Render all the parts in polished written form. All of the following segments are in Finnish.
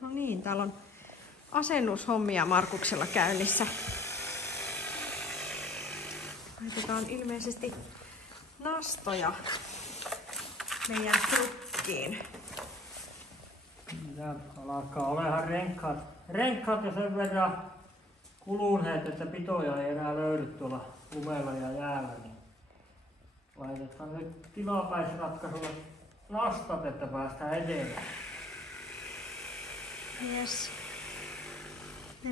No niin, täällä on asennushommia Markuksella käynnissä. Laitetaan ilmeisesti nastoja meidän trukkiin. Ja alkaa olemaan renkkaat jo sen verran kuluneet, että pitoja ei enää löydy tuolla lumella ja jäällä. Niin laitetaan nyt tilapäisratkaisulla nastat, että päästään eteenpäin. Yes.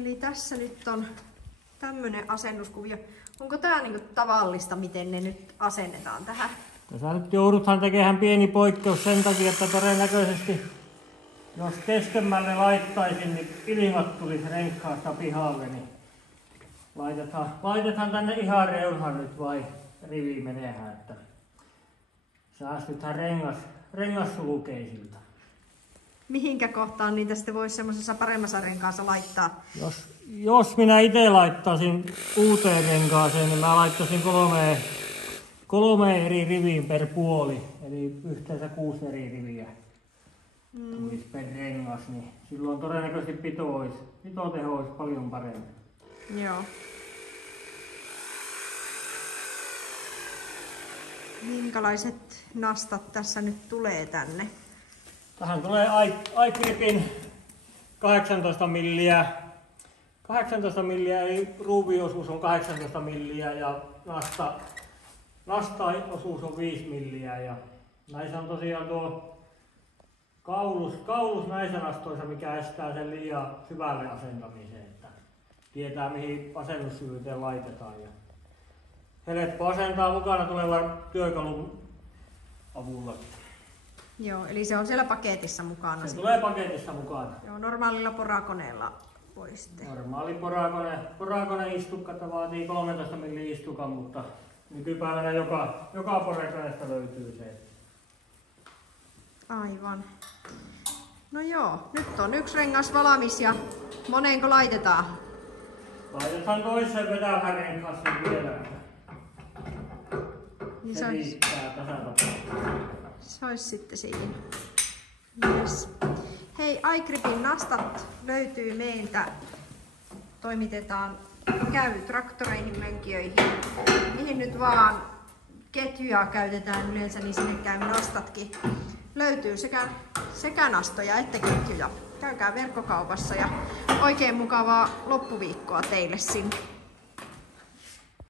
Eli tässä nyt on tämmönen asennuskuvio. Onko tää niinku tavallista, miten ne nyt asennetaan tähän? Tässä nyt jouduthan tekemään pieni poikkeus sen takia, että todennäköisesti jos keskemmälle laittaisin, niin ilmat tulisi renkkaasta pihalle, niin laitetaan tänne ihan reunaan nyt vai rivi menehän, että säästytään rengassulukeisilta. Mihinkä kohtaan niitä sitten voisi semmoisessa paremmassa renkaassa laittaa? Jos minä itse laittaisin uuteen renkaaseen, niin mä laittaisin kolme eri riviin per puoli, eli yhteensä 6 eri riviä tulisi per rengas, niin silloin todennäköisesti pitoteho olisi paljon parempi. Joo. Minkälaiset nastat tässä nyt tulee tänne? Tähän tulee iGripin 18 milliä. 18 milliä, eli ruuviosuus on 18 milliä ja nasta-osuus on 5 milliä. Ja näissä on tosiaan tuo kaulus näissä nastoissa, mikä estää sen liian syvälle asentamiseen, että tietää mihin asennussyvyyteen laitetaan. Ja helppo asentaa mukana tulevan työkalun avulla. Joo, eli se on siellä paketissa mukana. Se tulee paketissa mukana. Joo, normaalilla porakoneella voi sitten. Normaali porakone-istukka vaatii 13 mm istukan, mutta nykypäivänä joka porakoneesta löytyy se. Aivan. No joo, nyt on yksi rengas valmis ja moneenko laitetaan? Laitetaan toiseen vetävän renkaaseen vielä. Niin se riittää tasatapaisesti. Se olisi sitten siinä. Yes. Hei, iGripin nastat löytyy meiltä. Toimitetaan traktoreihin, mönkijöihin. Mihin nyt vaan ketjuja käytetään yleensä, niin sinne käy nastatkin. Löytyy sekä nastoja että ketjuja. Käykää verkkokaupassa ja oikein mukavaa loppuviikkoa teille sinne.